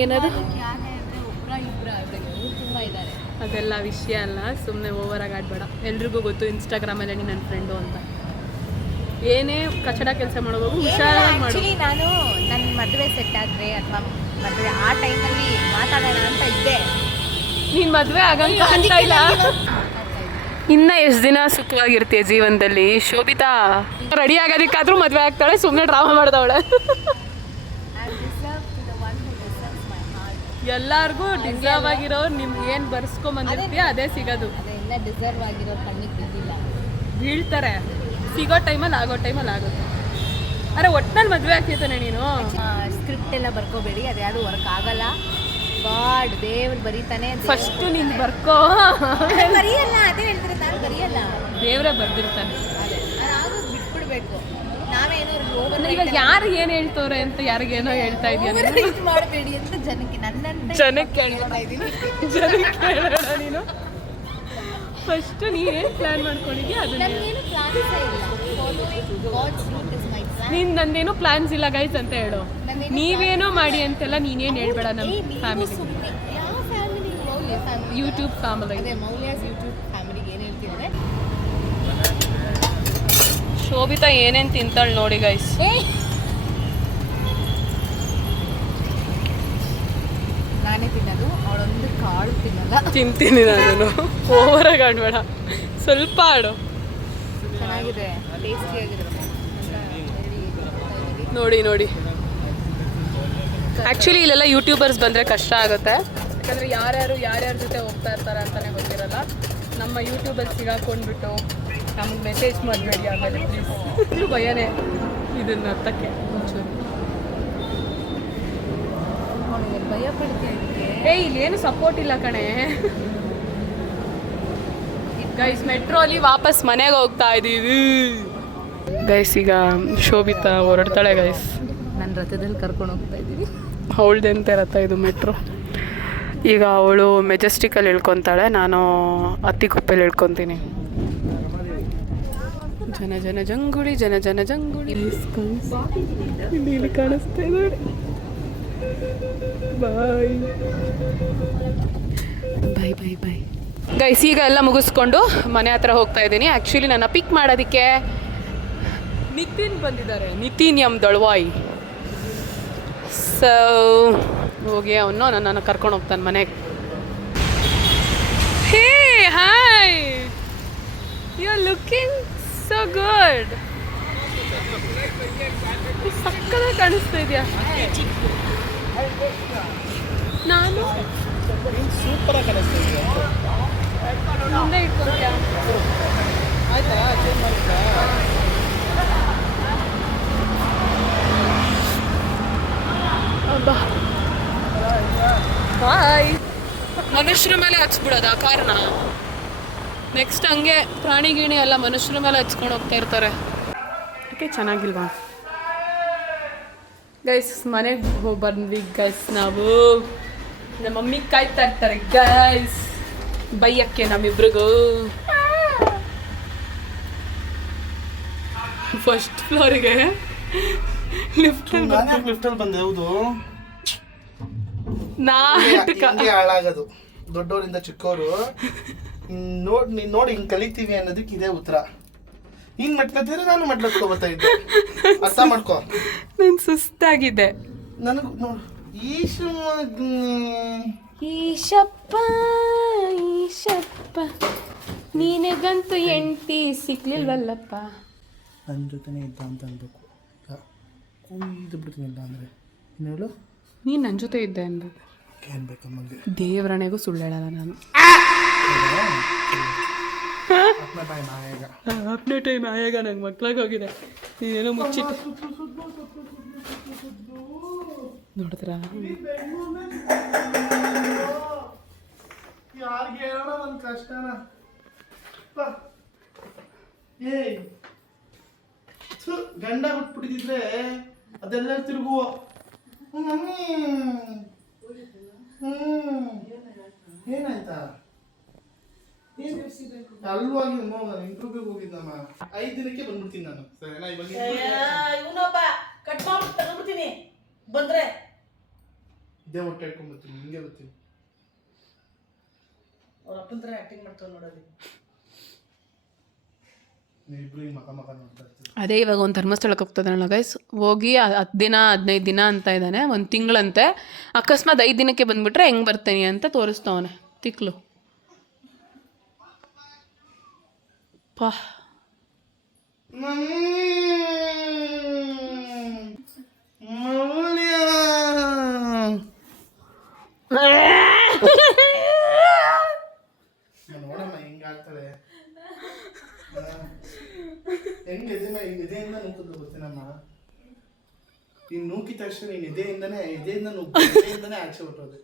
ಏನದು ಯಾರೇ ಅಂದರೆ ಒಬ್ಬರ ಇಬ್ಬರ ಆಗಬೇಕು, ತುಂಬ ಇದ್ದಾರೆ. ಅದೆಲ್ಲ ವಿಷಯ ಅಲ್ಲ, ಸುಮ್ಮನೆ ಓವರಾಗಿ ಆಡಬೇಡ. ಎಲ್ರಿಗೂ ಗೊತ್ತು ಇನ್ಸ್ಟಾಗ್ರಾಮಲ್ಲಿ ನೀನು ನನ್ನ ಫ್ರೆಂಡು ಅಂತ. ಏನೇ ಕಚಡ ಕೆಲಸ ಮಾಡೋವಾಗ ಹುಷಾರಾಗಿ ಮಾಡು. ಆ್ಯಕ್ಚುಲಿ ನಾನು ನನ್ನ ಮದುವೆ ಸೆಟ್ ಆದರೆ ಅಥವಾ ಮದುವೆ ಆ ಟೈಮಲ್ಲಿ ಮಾತಾಡೋಣ ಅಂತ ಇದ್ದೆ. ನೀನು ಮದುವೆ ಆಗಂತ ಅಂತ ಇಲ್ಲ. ಇನ್ನು ಎಷ್ಟು ದಿನ ಸುಖವಾಗಿರ್ತೀಯ ಜೀವನದಲ್ಲಿ? ಶೋಭಿತಾ ರೆಡಿ ಆಗೋದಕ್ಕಾದ್ರೂ ಮದುವೆ ಆಗ್ತಾಳೆ, ಸುಮ್ಮನೆ ಡ್ರಾಮಾ ಮಾಡ್ದವಳೆ. ಎಲ್ಲರಿಗೂ ಡಿಸರ್ವ್ ಆಗಿರೋರು ನಿಮ್ಗೆ ಏನು ಬರ್ಸ್ಕೊಂಬಂದಿರ್ತೀಯ ಅದೇ ಸಿಗೋದು. ಅದೆಲ್ಲ ಡಿಸರ್ವ್ ಆಗಿರೋ ಕಣ್ಣಿಗೆ ಬಿದ್ದಿಲ್ಲ, ಬೀಳ್ತಾರೆ. ಸಿಗೋ ಟೈಮಲ್ಲಿ ಆಗುತ್ತೆ. ಅರೆ ಒಟ್ಟಿನಲ್ಲಿ ಮದುವೆ ಆಗ್ತಿದ್ದಾನೆ ನೀನು. ಸ್ಕ್ರಿಪ್ಟ್ ಎಲ್ಲ ಬರ್ಕೋಬೇಡಿ, ಅದ್ಯಾವುದು ವರ್ಕ್ ಆಗಲ್ಲ. ಗಾಡ್ ದೇವ್ರು ಬರೀತಾನೆ. ಫಸ್ಟು ನೀನು ಬರ್ಕೋ. ಬರೆಯಲ್ಲ, ಅದೇ ಹೇಳ್ತಾರೆ, ನಾನು ಬರೆಯಲ್ಲ, ದೇವರೇ ಬರ್ದಿರ್ತಾನೆ. ನಾನು ಆಗೋದು ಬಿಟ್ಬಿಡ್ಬೇಕು. ನಾವೇನೋ ಇವಾಗ ಯಾರು ಏನು ಹೇಳ್ತವ್ರೆ ಅಂತ ಯಾರಿಗೇನೋ ಹೇಳ್ತಾ ಇದೆಯಾ ಮಾಡಬೇಡಿ ಅಂತ ಜನಕ್ಕೆ ಜನಕ್ಕೆ ಹೇಳ್ತಾ ಇದ್ದೀನಿ. ಜನಕ್ಕೆ ಹೇಳೋಣ ನೀನು. ಫಸ್ಟ್ ನೀನೇನು ಪ್ಲ್ಯಾನ್ ಮಾಡ್ಕೊಂಡಿದ್ಯಾ ಅದನ್ನ. ನನಗೇನು ಪ್ಲಾನ್ಸೇ ಇಲ್ಲ. God's route is my plan. ನೀನು ನಂದೇನೋ ಪ್ಲಾನ್ಸ್ ಇಲ್ಲ ಗೈಸ್ ಅಂತ ಹೇಳು. ನೀವೇನೋ ಮಾಡಿ ಅಂತೆಲ್ಲ ನೀನೇನು ಹೇಳ್ಬೇಡ. ನಮ್ಮ ಫ್ಯಾಮಿಲಿ, ಯಾವ ಫ್ಯಾಮಿಲಿ? ಮೌಲ್ಯ ಫ್ಯಾಮಿಲಿ, ಯೂಟ್ಯೂಬ್ ಫ್ಯಾಮಿಲಿ. ಅದೇ ಮೌಲ್ಯಾಸ್ ಯೂಟ್ಯೂಬ್ ಫ್ಯಾಮಿಲಿಗೆ ಏನು ಹೇಳ್ತಿದ್ದಾರೆ. ಶೋಭಿತಾ ಏನೇನು ತಿಂತಾಳೆ ನೋಡಿ ಗೈಸ್. ನಾನೇ ತಿನ್ನೋದು, ಅವಳೊಂದು ಕಾಳು ತಿನ್ನಲ್ಲ. ತಿಂತೀನಿ ನಾನು, ಓವರಾಗಿ ಆಡಬೇಡ, ಸ್ವಲ್ಪ ಆಡು. ಚೆನ್ನಾಗಿದೆ, ಟೇಸ್ಟಿಯಾಗಿದೆ ನೋಡಿ. ಆ್ಯಕ್ಚುಲಿ ಇಲ್ಲೆಲ್ಲ ಯೂಟ್ಯೂಬರ್ಸ್ ಬಂದರೆ ಕಷ್ಟ ಆಗುತ್ತೆ, ಯಾಕಂದರೆ ಯಾರ್ಯಾರ ಜೊತೆ ಹೋಗ್ತಾ ಇರ್ತಾರೆ ಅಂತಲೇ ಗೊತ್ತಿರಲ್ಲ. ನಮ್ಮ ಯೂಟ್ಯೂಬಲ್ಲಿ ಸಿಗಾಕೊಂಡ್ಬಿಟ್ಟು ನಮಗೆ ಮೆಸೇಜ್ ಮಾಡಬೇಡಿ ಆಮೇಲೆ ಪ್ಲೀಸ್. ಇದು ಭಯನೇ ಇದನ್ನ ಅರ್ಥಕ್ಕೆ ಒಂಚೂರು. ಭಯ ಪಡ್ತೀಯ? ಇಲ್ಲೇನು ಸಪೋರ್ಟ್ ಇಲ್ಲ ಕಣೆ. ಗೈಸ್ ಮೆಟ್ರೋಲಿ ವಾಪಸ್ ಮನೆಗೆ ಹೋಗ್ತಾ ಇದ್ದೀವಿ ಗೈಸ್. ಈಗ ಶೋಭಿತಾ ಹೊರಡ್ತಾಳೆ ಗೈಸ್. ನನ್ನ ರಥದಲ್ಲಿ ಕರ್ಕೊಂಡು ಹೋಗ್ತಾ ಇದ್ದೀವಿ. ಅವಳ್ದೆಂತೆ ರಥ ಇದು, ಮೆಟ್ರೋ. ಈಗ ಅವಳು ಮೆಜೆಸ್ಟಿಕಲ್ಲಿ ಇಳ್ಕೊತಾಳೆ, ನಾನು ಅತ್ತಿಕೊಪ್ಪೆಲಿ ಇಳ್ಕೊತೀನಿ. ಜನ ಜನ ಜಂಗುಳಿ ಜನ ಜನ ಜಂಗುಳಿ ಇಲ್ಲಿ ಕಾಣಿಸ್ತಾ ಇದೆ. ಬಾಯ್ ಬಾಯ್ ಬಾಯ್ ಬಾಯ್ ಗೈಸ್. ಈಗ ಎಲ್ಲ ಮುಗಿಸ್ಕೊಂಡು ಮನೆ ಹತ್ರ ಹೋಗ್ತಾ ಇದ್ದೀನಿ. ಆ್ಯಕ್ಚುಲಿ ನನ್ನ ಪಿಕ್ ಮಾಡೋದಕ್ಕೆ ನಿತಿನ್ ಬಂದಿದ್ದಾರೆ. ನಿತಿನ್ ಎಂ ದಳ್ವಾಯಿ. ಸೊ ಹೋಗಿ ಅವನು ನನ್ನನ್ನು ಕರ್ಕೊಂಡು ಹೋಗ್ತಾನೆ ಮನೆಗೆ. Hey hi, you are looking so good. ಸಕ್ಕದಾಗಿ ಕಾಣಿಸ್ತಾ ಇದೆಯಾ? ನಾನು ಸೂಪರಾಗಿ ಕಾಣಿಸ್ತಾ ಇದೆಯಾ? ಮುಂದೆ ಇಟ್ಕೊಳ್ತೀಯಾ? ಆಯ್ತಾ ಚೇಂಜ್ ಮಾಡಿದ್ರಾ? ಬಾಯ್. ಮನುಷ್ಯರ ಮೇಲೆ ಹಚ್ಬಿಡೋದು ಆ ಕಾರಣ. ನೆಕ್ಸ್ಟ್ ಹಂಗೆ ಪ್ರಾಣಿ ಗಿಣಿ ಎಲ್ಲ ಮನುಷ್ಯರ ಮೇಲೆ ಹಚ್ಕೊಂಡು ಹೋಗ್ತಾ ಇರ್ತಾರೆ. ಅದಕ್ಕೆ ಚೆನ್ನಾಗಿಲ್ವಾ ಗೈಸ್? ಮನೆಗೆ ಹೋಗಿ ಬಂದ್ವಿ ಗೈಸ್. ನಾವು ನಮ್ಮ ಮಮ್ಮಿ ಕಾಯ್ತಾ ಇರ್ತಾರೆ ಗೈಸ್ ಬೈಯಕ್ಕೆ ನಮ್ಮಿಬ್ರಿಗೂ. ಫಸ್ಟ್ ಫ್ಲೋರಿಗೆ ಲಿಫ್ಟಲ್ಲಿ ಬಂದೆ. ಹೌದು, ಹಿಂಗೆ ಹಾಳಾಗೋದು ದೊಡ್ಡವರಿಂದ ಚಿಕ್ಕವರು. ನೋಡಿ ಹಿಂಗೆ ಕಲಿತೀವಿ ಅನ್ನೋದಕ್ಕೆ ಇದೇ ಉತ್ತರ. ಹಿಂಗೆ ಮಟ್ಲತ್ತಿದ್ರೆ ನಾನು ಮಟ್ಲತ್ಕೋಬತ್ತಾ ಇದ್ದೆ. ಅರ್ಥ ಮಾಡ್ಕೊ. ನಾನು ಸುಸ್ತಾಗಿದೆ. ನನಗೆ ನೋಡಿ ಈಶಪ್ಪ ಈಶಪ್ಪ ನೀನಗಂತೂ ಎಂಟಿ ಸಿಗ್ಲಿಲ್ವಲ್ಲಪ್ಪ. ನನ್ನ ಜೊತೆನೇ ಇದ್ದ ಅಂತ ಅನ್ಬೇಕು. ಇದು ಬಿಡ್ತೀನಿಲ್ಲ ಅಂದರೆ ಏನು ಹೇಳು? ನೀನು ನನ್ನ ಜೊತೆ ಇದ್ದೆ ಅನ್ಬೇಕು. ಏನು ಬೇಕಮ್ಮಗೆ ದೇವರಣೆಗೂ ಸುಳ್ಳು ಹೇಳಲ್ಲ ನಾನು. ಅಪ್ನೇ ಟೈಮ್ ಆಯಾಗ ನಂಗೆ ಮಕ್ಳಿಗೆ ಹೋಗಿದೆ. ನೀನೇನೋ ಮುಚ್ಚಿಟ್ಟು ನೋಡಿದ್ರಾ? ಯಾರಿಗೆ ಹೇಳೋಣ ನನ್ನ ಕಷ್ಟನ? ಏಯ್ ಗಂಡ ಬಿಟ್ಬಿಟ್ಟಿದ್ರೆ ಅದೆಲ್ಲ ತಿರುಗುವ. ಏನಾಯ್ತಾ? ಅಲ್ವಾಗಿ ಇಂಟರ್ವ್ಯೂಗೆ ಹೋಗಿದ್ದಮ್ಮ. 5 ದಿನಕ್ಕೆ ಬಂದ್ಬಿಡ್ತೀನಿ ನಾನು. ಸರಿನಾ? ಇವನೊಬ್ಬ ಕಟ್ ಮಾಡ್ಬಿಟ್ಟು ತಗೊಂಡ್ಬಿಡ್ತೀನಿ ಬಂದ್ರೆ. ಇದೇ ಹೊಟ್ಟೆ ಇಟ್ಕೊಂಡ್ಬರ್ತೀನಿ. ಹಿಂಗೆ ಬರ್ತೀನಿ. ಅವ್ರ ಅಪ್ಪನ ಥರ ಆ್ಯಕ್ಟಿಂಗ್ ಮಾಡ್ತಾವೆ ನೋಡೋದು. ನೀವಿಬ್ರು ಈ ಮಕ ನೋಡ್ತಾ ಇರ್ತೀವಿ. ಅದೇ ಇವಾಗ ಒಂದು ಧರ್ಮಸ್ಥಳಕ್ಕೆ ಹೋಗ್ತದಲ್ಲ ಗೈಸ್. ಹೋಗಿ 10 ದಿನ 15 ದಿನ ಅಂತ ಇದ್ದಾನೆ, 1 ತಿಂಗಳಂತೆ. ಅಕಸ್ಮಾತ್ 5 ದಿನಕ್ಕೆ ಬಂದುಬಿಟ್ರೆ ಹೆಂಗೆ ಬರ್ತೀನಿ ಅಂತ ತೋರಿಸ್ತವನೆ ತಿಕ್ಲು. ಪಾ ನೋಡಮ್ಮ ಹಿಂಗೆ ಆಗ್ತದೆ. ಹೆಂಗೆ ಎದೆಯಿಂದ ನೂಕದ್ದು ಗೊತ್ತೇನಮ್ಮ? ನೀನು ನೂಕಿದ ತಕ್ಷಣ ನೀನು ಎದೆಯಿಂದನೇ ಆಚೆ ಹೊಟ್ಟೋದು.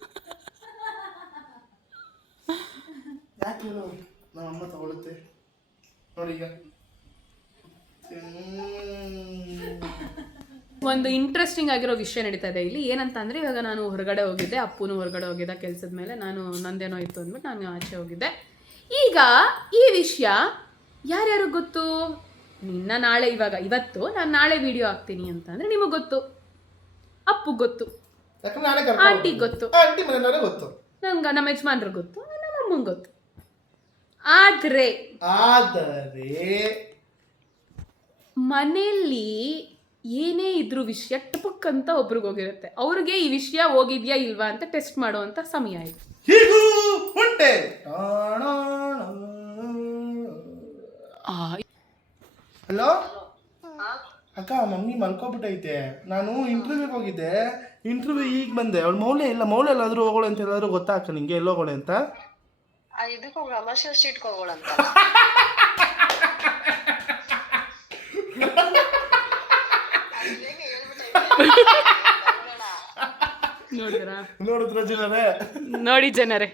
ಯಾಕೆ ಹೇಳು? ನಮ್ಮಮ್ಮ ತಗೊಳುತ್ತೆ ನೋಡಿ. ಈಗ ಒಂದು ಇಂಟ್ರೆಸ್ಟಿಂಗ್ ಆಗಿರೋ ವಿಷಯ ನಡೀತಾ ಇದೆ ಇಲ್ಲಿ. ಏನಂತ ಅಂದರೆ, ಇವಾಗ ನಾನು ಹೊರಗಡೆ ಹೋಗಿದ್ದೆ, ಅಪ್ಪನೂ ಹೊರಗಡೆ ಹೋಗಿದ್ದ ಕೆಲಸದ ಮೇಲೆ. ನಾನು ನಂದೇನೋ ಇತ್ತು ಅಂದ್ಬಿಟ್ಟು ನಾನು ಆಚೆ ಹೋಗಿದ್ದೆ. ಈಗ ಈ ವಿಷಯ ಯಾರ್ಯಾರು ಗೊತ್ತು? ನಾಳೆ ಇವತ್ತು ನಾನು ನಾಳೆ ವಿಡಿಯೋ ಹಾಕ್ತೀನಿ ಅಂತ ಅಂದರೆ ನಿಮಗೆ ಗೊತ್ತು, ಅಪ್ಪು ಗೊತ್ತು, ಆಂಟಿಗೆ ಗೊತ್ತು, ನಮ್ಮ ಯಜಮಾನ್ರಿಗೆ ಗೊತ್ತು, ನಮ್ಮ ಅಮ್ಮಂಗೆ ಗೊತ್ತು. ಆದರೆ ಮನೆಯಲ್ಲಿ ಏನೇ ಇದ್ರೂ ವಿಷಯ ಟಪಕ್ ಅಂತ ಒಬ್ರಿಗೆ ಹೋಗಿರುತ್ತೆ. ಅವ್ರಿಗೆ ಈ ವಿಷಯ ಹೋಗಿದ್ಯಾ ಇಲ್ವಾ ಅಂತ ಟೆಸ್ಟ್ ಮಾಡುವಂಥ ಸಮಯ ಇದು. ಹಲೋ ಅಕ್ಕ, ಮಮ್ಮಿ ಮಲ್ಕೊಬಿಟ್ಟೈತೆ. ನಾನು ಇಂಟರ್ವ್ಯೂಗೆ ಹೋಗಿದ್ದೆ. ಇಂಟರ್ವ್ಯೂ ಈಗ ಬಂದೆ. ಅವಳು ಮೌಲ್ಯ ಎಲ್ಲಾದ್ರೂ ಹೋಗೋಳೆ ಅಂತ ಎಲ್ಲಾದ್ರೂ ಗೊತ್ತಾ ಅಕ್ಕ ನಿಂಗೆ? ಎಲ್ಲಿ ಹೋಗೋಳೆ ಅಂತ? ಇದಕ್ಕೆ ಹೋಗೋಣ, ಅಮರ್ಶಿಯಲ್ ಸ್ಟ್ರೀಟ್ಗೆ ಹೋಗೋಣ ಅಂತ. ನೋಡಿದ್ರ ಜನರೇ? ನೋಡಿ ಜನರೇ,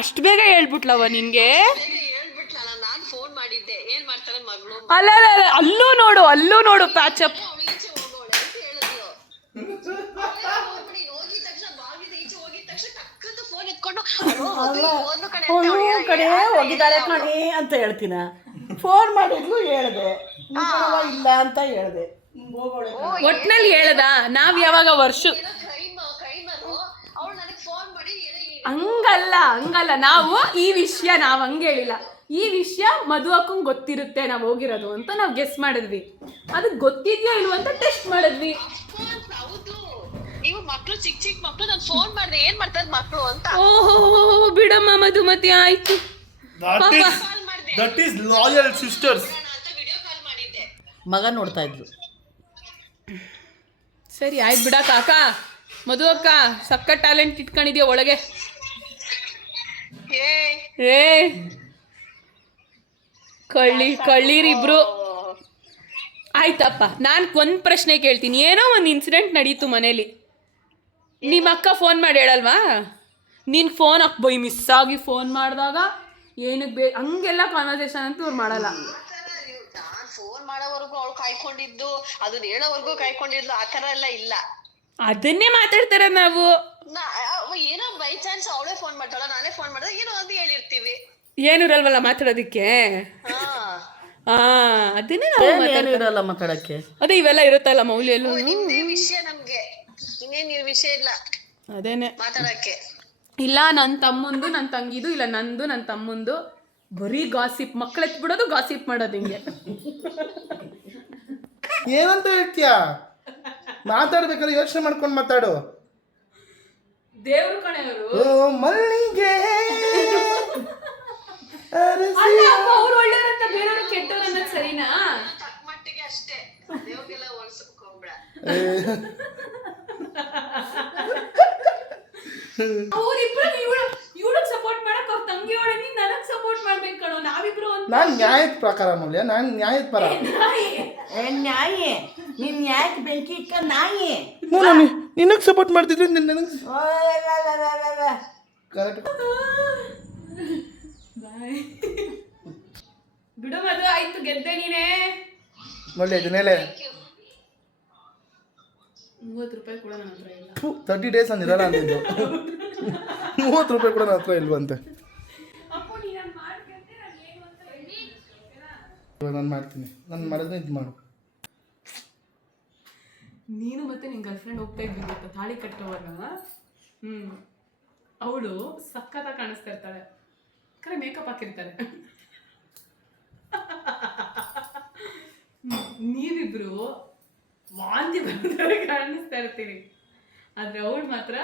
ಅಷ್ಟು ಬೇಗ ಹೇಳ್ಬಿಟ್ಲವ ನಿನ್ಗೆ? ಹೇಳ್ಬಿಟ್ಲಲ್ಲ, ನಾನು ಫೋನ್ ಮಾಡಿದ್ದೆ. ಏನ್ ಮಾಡ್ತಾರೆ ಮಗಳು? ಅಲ್ಲ ಅಲ್ಲೂ ನೋಡು ಪ್ಯಾಚಪ್. ಈಚೆ ಹೋಗೋಳೆ ಅಂತ ಹೇಳಿದ್ಲು. ಹೋಗಿದ ತಕ್ಷಣ ಬಾಗಿದ ಈಚೆ ಹೋಗಿದ ತಕ್ಷಣ ಟಕ್ಕಂತ ಫೋನ್ ಎತ್ಕೊಂಡು ಕಡೆ ಹೋಗಿದ್ದಾಳೆ ಕಣೆ ಅಂತ ಹೇಳ್ತೀನ. ಫೋನ್ ಮಾಡಿದ್ಲು ಹೇಳ್ದೆ ಇಲ್ಲ ಅಂತ ಹೇಳ್ದೆ ಹಿಂಗ್ ಹೋಗೋಳೆ ಒಟ್ನಲ್ಲಿ ಹೇಳ್ದ ನಾವ್ ಯಾವಾಗ ವರ್ಷ ಕ್ರೈಮರು ಅವಳು ನನಗೆ ಫೋನ್ ಮಾಡಿ ಹಂಗಲ್ಲ ನಾವು ಈ ವಿಷಯ ನಾವ್ ಹಂಗೆ ಹೇಳಿಲ್ಲ. ಈ ವಿಷಯ ಮಧು ಅಕ್ಕಂಗ್ ಗೊತ್ತಿರುತ್ತೆ ನಾವ್ ಹೋಗಿರೋದು ಅಂತ ನಾವ್ ಗೆಸ್ ಮಾಡಿದ್ವಿ. ಅದಕ್ಕೆ ಗೊತ್ತಿದ್ಯೋ ಇಲ್ವೋ ಅಂತ ಟೆಸ್ಟ್ ಮಾಡಿದ್ವಿ. ಹೌದು ನೀವು ಮಕ್ಳು ಚಿಕ್ಕ ಮಕ್ಳು ನಾನು ಫೋನ್ ಮಾಡಿದೆ ಏನ್ ಮಾಡ್ತಾರೆ ಮಕ್ಳು ಅಂತ ಓಹೋ ಬಿಡಮ್ಮ ಮಧುಮತಿ ಆಯ್ತು. ದಟ್ ಈಸ್ ಲಾಯಲ್ ಸಿಸ್ಟರ್ಸ್ ಅಂತ ವಿಡಿಯೋ ಕಾಲ್ ಮಾಡಿದ್ದೆ. ಮಗ ನೋಡ್ತಾ ಇದ್ಲು. ಸರಿ ಆಯ್ತು ಬಿಡಕ್ಕ. ಅಕ್ಕ ಮಧು ಅಕ್ಕ ಸಕ್ಕ ಟ್ಯಾಲೆಂಟ್ ಇಟ್ಕೊಂಡಿದ್ಯಾ ಒಳಗೆ. ಏ ಕಳ್ಳಿರಿಬ್ರು. ಆಯ್ತಪ್ಪ ನಾನು ಒಂದ್ ಪ್ರಶ್ನೆ ಕೇಳ್ತೀನಿ. ಏನೋ ಒಂದು ಇನ್ಸಿಡೆಂಟ್ ನಡೀತು ಮನೇಲಿ, ನಿಮ್ಮ ಅಕ್ಕ ಫೋನ್ ಮಾಡಿ ಹೇಳಲ್ವಾ? ನೀನ್ ಫೋನ್ ಬೈ ಮಿಸ್ ಆಗಿ ಫೋನ್ ಮಾಡಿದಾಗ ಏನಕ್ಕೆ ಹಂಗೆಲ್ಲ ಕಾನ್ವರ್ಸೇಷನ್ ಅಂತೂ ಅವ್ರು ಮಾಡಲ್ಲ. ನಾನ್ ಫೋನ್ ಮಾಡೋವರೆಗೂ ಅವಳು ಕಾಯ್ಕೊಂಡಿದ್ದು ಅದನ್ನ ಹೇಳೋವರೆಗೂ ಕಾಯ್ಕೊಂಡಿದ್ಲು ಆ ತರ ಎಲ್ಲ ಇಲ್ಲ. ಅದನ್ನೇ ಮಾತಾಡ್ತಾರ ನಾವು. ಏನೋ ಬೈ ಚಾನ್ಸ್ ಅವಳೇ ಫೋನ್ ಮಾಡ್ತಾಳ ನಾನೇ ಫೋನ್ ಮಾಡಿದಾಗ ಏನೋ ಒಂದು ಹೇಳಿರ್ತೀವಿ. ಏನಿರಲ್ವಲ್ಲ ಮಾತಾಡೋದಿಕ್ಕೆ. ಅದನ್ನೇ ನಾವು ಇರಲ್ಲ ಮಾತಾಡಕ್ಕೆ. ಅದೇ ಇವೆಲ್ಲ ಇರುತ್ತಲ್ಲ ಮೌಲ್ಯ ಎಲ್ಲ. ನಿಮ್ದೇ ವಿಷಯ ನಮ್ಗೆ ಇನ್ನೇನ್ ವಿಷಯ ಇಲ್ಲ ಅದೇನೆ ಮಾತಾಡಕ್ಕೆ. ಇಲ್ಲ ನನ್ನ ತಮ್ಮಂದು ನನ್ನ ತಂಗಿದು, ಇಲ್ಲ ನಂದು ನನ್ನ ತಮ್ಮಂದು, ಬರೀ ಗಾಸಿಪ್. ಮಕ್ಳು ಎತ್ಬಿಡೋದು ಗಾಸಿಪ್ ಮಾಡೋದು ಹಿಂಗೆ. ಏನಂತ ಹೇಳ್ತೀಯಾ? ಮಾತಾಡ್ಬೇಕಾದ್ರೆ ಯೋಚನೆ ಮಾಡ್ಕೊಂಡು ಮಾತಾಡು. ದೇವ್ರು ಕಣೆಯವರು. ಓ ಮಲ್ಲಿಗೆ ಅವ್ರು ಒಳ್ಳೆಯವರಂತ ಬೇರೆಯವ್ರು ಕೆಟ್ಟವ್ರು ಅನ್ನೋದು ಸರಿನಾ? ತಕ್ಕ ಮಟ್ಟಿಗೆ ಅಷ್ಟೇ, ದೇವ್ರಿಗೆಲ್ಲ ಹೊಲ್ಸಕ್ ಹೋಗ್ಬೇಡ. ಅವ್ರಿಬ್ರು ಇವಳಗ್ ಸಪೋರ್ಟ್ ಮಾಡಕ್ ಅವ್ರ ತಂಗಿ ಅವಳೆ, ನೀನ್ ನನಗ್ ಸಪೋರ್ಟ್ ಮಾಡ್ಬೇಕು ಕಣೋ. ನಾವಿಬ್ರು ನಾನು ನ್ಯಾಯದ ಪ್ರಕಾರ ಮೌಲ್ಯ, ನಾನು ನ್ಯಾಯದ ಪರ. ನ್ಯಾಯಿ ನಿನ್ ನ್ಯಾಯಕ್ಕೆ ಬೆಂಕಿ ಇಕ್ಕ ನಾಯಿ. ನಿನಗೆ ಸಪೋರ್ಟ್ ಮಾಡ್ತಿದ್ರೆ ನನಗೆ ಕರೆಕ್ಟ್. ಬಿಡು ಮದು, ಆಯ್ತು ಗೆದ್ದೆ ನೀನೇ. ಮೌಲ್ಯ ಇದನ್ನೇಲೆ 30 ರೂಪಾಯಿ ಕೂಡ ನನ್ನ ಹತ್ರ ಇಲ್ಲ. 30 days ಅಂದಿರಲ್ಲ ಅಂದಿದ್ದು. 30 ರೂಪಾಯಿ ಕೂಡ ನನ್ನ ಹತ್ರ ಇಲ್ವಂತೆ. ನಾನು ಮಾಡ್ತೀನಿ, ನಾನು ಮಾಡಿದ್ರೆ ಇದು ಮಾಡು. ನೀನು ಮತ್ತೆ ನಿನ್ ಗರ್ಲ್ ಫ್ರೆಂಡ್ ಹೋಗ್ತಾ ಇದ್ವಿ ಗೊತ್ತಾ ತಾಳಿ ಕಟ್ಟೋವಾಗ. ಅವಳು ಸಕ್ಕತ್ತಾಗಿ ಕಾಣಿಸ್ತಾ ಇರ್ತಾಳೆ, ಕರೆ ಮೇಕಪ್ ಹಾಕಿರ್ತಾರೆ. ನೀವಿಬ್ರು ವಾಂತಿ ಬರ್ತಾರೆ ಕಾಣಿಸ್ತಾ ಇರ್ತೀವಿ, ಆದ್ರೆ ಅವಳು ಮಾತ್ರ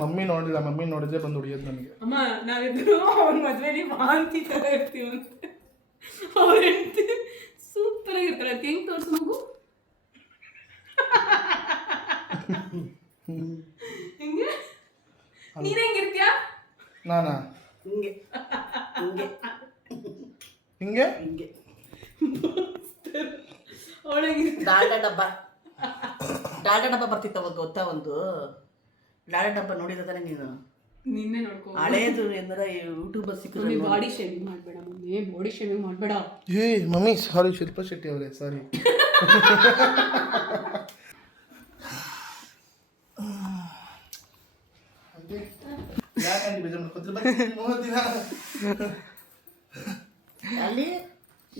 ಮಮ್ಮಿ ನೋಡಿಲ್ಲ, ಮಮ್ಮಿ ನೋಡಿದ್ರೆ ಬಂದು ಹೊಡಿಯೋದು ನನಗೆ. ಅಮ್ಮ ನಾವಿಬ್ರು ಅವ್ನ ಮದ್ವೆಲಿ ವಾಂತಿ ತರ ಇರ್ತೀವಂತೆ. ಅವ್ರ ಹೆಂಡತಿ ಸೂಪರ್ ಆಗಿರ್ತಾಳೆ. ಅದು ಹೆಂಗ್ ತೋರ್ಸು ಮಗು? ಹೆಂಗೆ ನೀನ್ ಹೆಂಗಿರ್ತೀಯ? ನಾನಾ ಹಿಂಗೆ ಹಿಂಗೆ ಹಿಂಗೆ ಅವಳಿಗೆ ಡಾಲ್ಡಾ ಡಬ್ಬ ಬರ್ತಿತ್ತು ಅವಾಗ ಗೊತ್ತಾ? ಒಂದು ಡಾಲ್ಡಾ ಡಬ್ಬ ನೋಡಿದ ತಾನೆ ನೀನು? ನಿನ್ನೆ ನೋಡ್ಕೊ. ಹಳೇದು ಎಂದ್ರೆ ಯೂಟ್ಯೂಬ್ ಸಿಕ್ಕಿದ್ರೆ ಬಾಡಿ ಶೇವಿಂಗ್ ಮಾಡ್ಬೇಡ ಮಮ್ಮಿ, ಬಾಡಿ ಶೇವಿಂಗ್ ಮಾಡ್ಬೇಡ. ಏ ಮಮ್ಮಿ ಸಾರಿ, ಶಿಲ್ಪಾ ಶೆಟ್ಟಿ ಅವರೇ ಸಾರಿ. ಅಲ್ಲಿ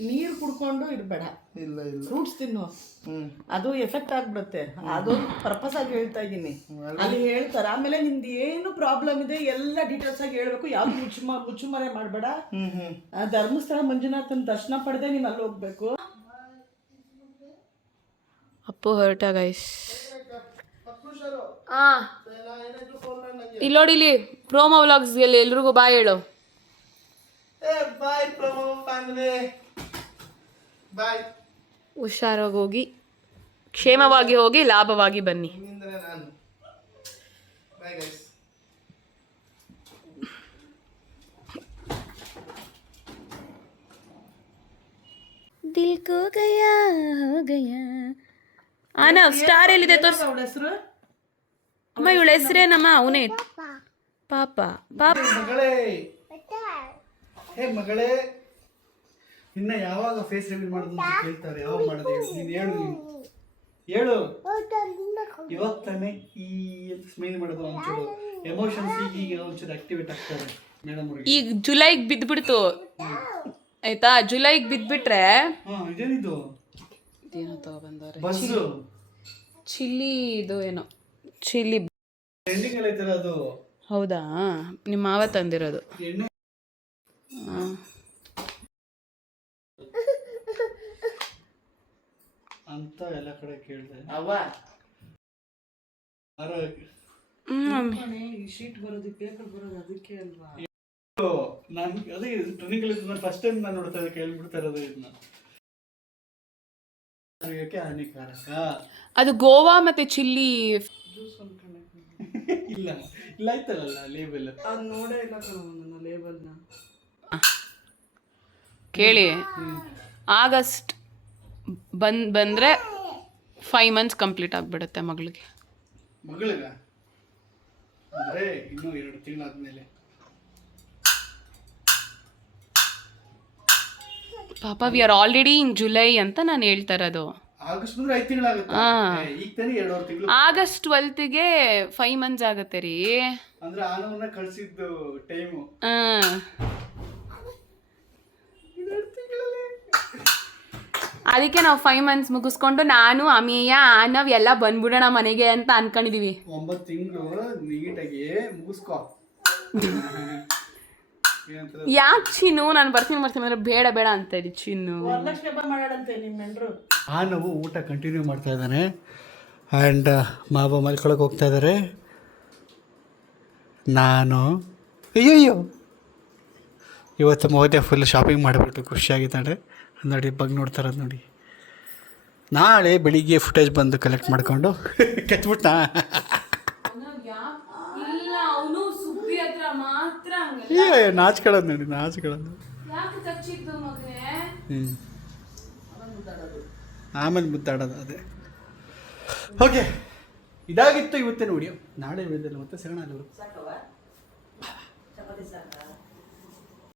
ನೀರು ಕುಡ್ಕೊಂಡು ಇರಬೇಡ, ಇಲ್ಲ ಇಲ್ಲ ಫ್ರೂಟ್ಸ್ ತಿನ್ನು, ಅದು ಎಫೆಕ್ಟ್ ಆಗ್ಬಿಡುತ್ತೆ. ಅದೊಂದು ಪರ್ಪಸ್ ಆಗಿ ಹೇಳ್ತಾ ಇದ್ದೀನಿ. ಅಲ್ಲಿ ಹೇಳ್ತಾರೆ ಆಮೇಲೆ ನಿಮ್ದು ಏನು ಪ್ರಾಬ್ಲಮ್ ಇದೆ ಎಲ್ಲ ಡೀಟೇಲ್ಸ್ ಆಗಿ ಹೇಳ್ಬೇಕು. ಯಾವ್ದು ಮುಚ್ಚುಮರೆ ಮಾಡಬೇಡ. ಧರ್ಮಸ್ಥಳ ಮಂಜುನಾಥನ ದರ್ಶನ ಪಡೆದೇ ನೀನು ಅಲ್ಲಿ ಹೋಗ್ಬೇಕು. ಅಪ್ಪು ಹೊರಟ ಗೈಸ್. ಇಲ್ಲಿ ನೋಡಿ, ಇಲ್ಲಿ ಪ್ರೋಮೋ ವ್ಲಾಗ್ಸ್ ಎಲ್ರಿಗೂ ಬಾಯ್ ಹೇಳು. ಬಾಯ್ ಪ್ರಮೋ ಫ್ಯಾಮಿಲಿ, ಬಾಯ್. ಹುಷಾರಾಗಿ ಹೋಗಿ, ಕ್ಷೇಮವಾಗಿ ಹೋಗಿ, ಲಾಭವಾಗಿ ಬನ್ನಿ. ನಾನು ಬಾಯ್ ಗೈಸ್. ದಿಲ್ ಕೋ ಗಯಾ ಹೋ ಗಯಾ. ಆನವ್ ಸ್ಟಾರ್ ಎಲ್ಲಿದೆ ತೋರ್ಸು. ಅವಳ ಹೆಸರು ಅಮ್ಮ ಇವಳ ಹೆಸರೇನಮ್ಮ? ಅವನೇ ಪಾಪ. ಪಾಪ ಮಗಳೇ, ಹೇ ಮಗಳೇ, ಇನ್ನ ಯಾವಾಗ ಫೇಸ್ ರಿವೀಲ್ ಮಾಡೋದು ಅಂತ ಕೇಳ್ತಾರೆ. ಯಾವಾಗ ಮಾಡೋದು ನೀನು ಹೇಳು. ನೀನು ಹೇಳು ಇವಾಗ ತಾನೇ ಈ ಸ್ಮೈಲ್ ಮಾಡೋದು ಒಂಚೂರು ಎಮೋಷನ್ಸ್ ಈಗ ಒಂಚೂರು ಆಕ್ಟಿವೇಟ್ ಆಗ್ತಾರೆ ಮೇಡಮ್ ಅವ್ರಿಗೆ. ಈಗ ಜುಲೈಗೆ ಬಿದ್ದುಬಿಡ್ತು ಆಯ್ತಾ, ಜುಲೈಗೆ ಬಿದ್ದುಬಿಟ್ರೆ ಇದೇನಿದು ಏನೋ ತಗೊಬಂದವ್ರೆ, ಬಸ್ಸು ಚಿಲ್ಲಿ ಇದು ಏನೋ ಚಿಲ್ಲಿ. ಟ್ರೆಂಡಿಂಗ್ ಎಲ್ಲ ಐತಲ್ಲ ಅದು. ಹೌದಾ, ನಿಮ್ಮ ಮಾವ ತಂದಿರೋದು. ಎಣ್ಣೆ ಅಂತ ಎಲ್ಲ ಕಡೆ ಕೇಳಿದೆ. ಈ ಶೀಟ್ ಬರೋದು ಪೇಪರ್ ಬರೋದು ಅದಕ್ಕೆ ಅಲ್ವಾ? ನಾನು ಅದೇ ಟ್ರೆಂಡಿಂಗ್ ಫಸ್ಟ್ ಟೈಮ್ ನಾನು ನೋಡ್ತಾ ಇದ್ದೆ, ಕೇಳ್ಬಿಡ್ತಾ ಇರೋದು ಇದನ್ನ. ಆರೋಗ್ಯಕ್ಕೆ ಹಾನಿಕಾರಕ. ಅದು ಗೋವಾ ಮತ್ತೆ ಚಿಲ್ಲಿ. ಇಲ್ಲ ಇಲ್ಲ ಆಯ್ತಲ್ಲ ಲೇಬಲ್. ಅದು ನೋಡೇ ಇಲ್ಲ ಕಣೋ ನನ್ನ ಲೇಬಲ್ನ. ಕೇಳಿ, ಆಗಸ್ಟ್ ಬಂದರೆ 5 months ಕಂಪ್ಲೀಟ್ ಆಗಿಬಿಡುತ್ತೆ ಮಗಳಿಗೆ. ಮಗಳಿಗ ಅಂದ್ರೆ ಇನ್ನೂ 2 ತಿಂಗಳಾದ್ಮೇಲೆ. ಪಾಪ we are already in July ಅಂತ ನಾನು ಹೇಳ್ತಾ ಇರೋದು. ಆಗಸ್ಟ್ ಬಂದ್ರೆ 5 ತಿಂಗಳಾಗುತ್ತೆ. ಈಗ ತಾನೇ 2 ತಿಂಗಳು. ಆಗಸ್ಟ್ 12ಗೆ 5 months ಆಗುತ್ತೆ ರೀ. ಅಂದ್ರೆ ಆನವನ್ನ ಕಳ್ಸಿದ್ದು ಟೈಮು. ಅದಕ್ಕೆ ನಾವು 5 months ಮುಗಿಸ್ಕೊಂಡು ನಾನು ಅಮೀಯ ನಾವು ಎಲ್ಲ ಬಂದ್ಬಿಡೋಣ ಮನೆಗೆ ಅಂತ ಅನ್ಕೊಂಡಿದೀವಿ. 9 ತಿಂಗಳು ನೀಟಾಗಿ ಮುಗಿಸ್ಕೊ. ಯಾಕೆ ಚಿನ್ನು ನಾನು ಬರ್ತೀನಿ ಅಂದ್ರೆ ಬೇಡ ಬೇಡ ಅಂತ ಇದ್ದಿ ಚಿನ್ನು. ವರಲಕ್ಷ್ಮಿ ಹಬ್ಬ ಮಾಡೋಣಂತೆ ನಿಮ್ಮ ಹೆಂಡ್ರು. ಆನವು ಊಟ ಕಂಟಿನ್ಯೂ ಮಾಡ್ತಾ ಇದ್ದಾನೆ ಆ್ಯಂಡ್ ಮಾವ ಮಲ್ಕೊಳಕ್ಕೆ ಹೋಗ್ತಾ ಇದ್ದಾರೆ. ನಾನು ಅಯ್ಯಯ್ಯೋ ಇವತ್ತು ಮೋದಿ ಫುಲ್ ಶಾಪಿಂಗ್ ಮಾಡಿಬಿಟ್ಟು ಖುಷಿಯಾಗಿದ್ದಾಳೆ ನೋಡಿ. ನೋಡ್ತಾ ಇರೋದು ನೋಡಿ. ನಾಳೆ ಬೆಳಿಗ್ಗೆ ಫುಟೇಜ್ ಬಂದು ಕಲೆಕ್ಟ್ ಮಾಡ್ಕೊಂಡು ಕೆತ್ಬಿಟ್ಟ. ನಾಚ್ಕೊಳ್ಳೋದು ನೋಡಿ, ನಾಚ್ಕೊಳ್ಳೋದು. ಆಮೇಲೆ ಮುದ್ದಾಡೋದು ಅದೇ. ಓಕೆ, ಇದಾಗಿತ್ತು ಇವತ್ತಿನ ವಿಡಿಯೋ. ನಾಳೆ ವಿಡಿಯೋದಲ್ಲಿ ಮತ್ತೆ ಸಿಗೋಣ.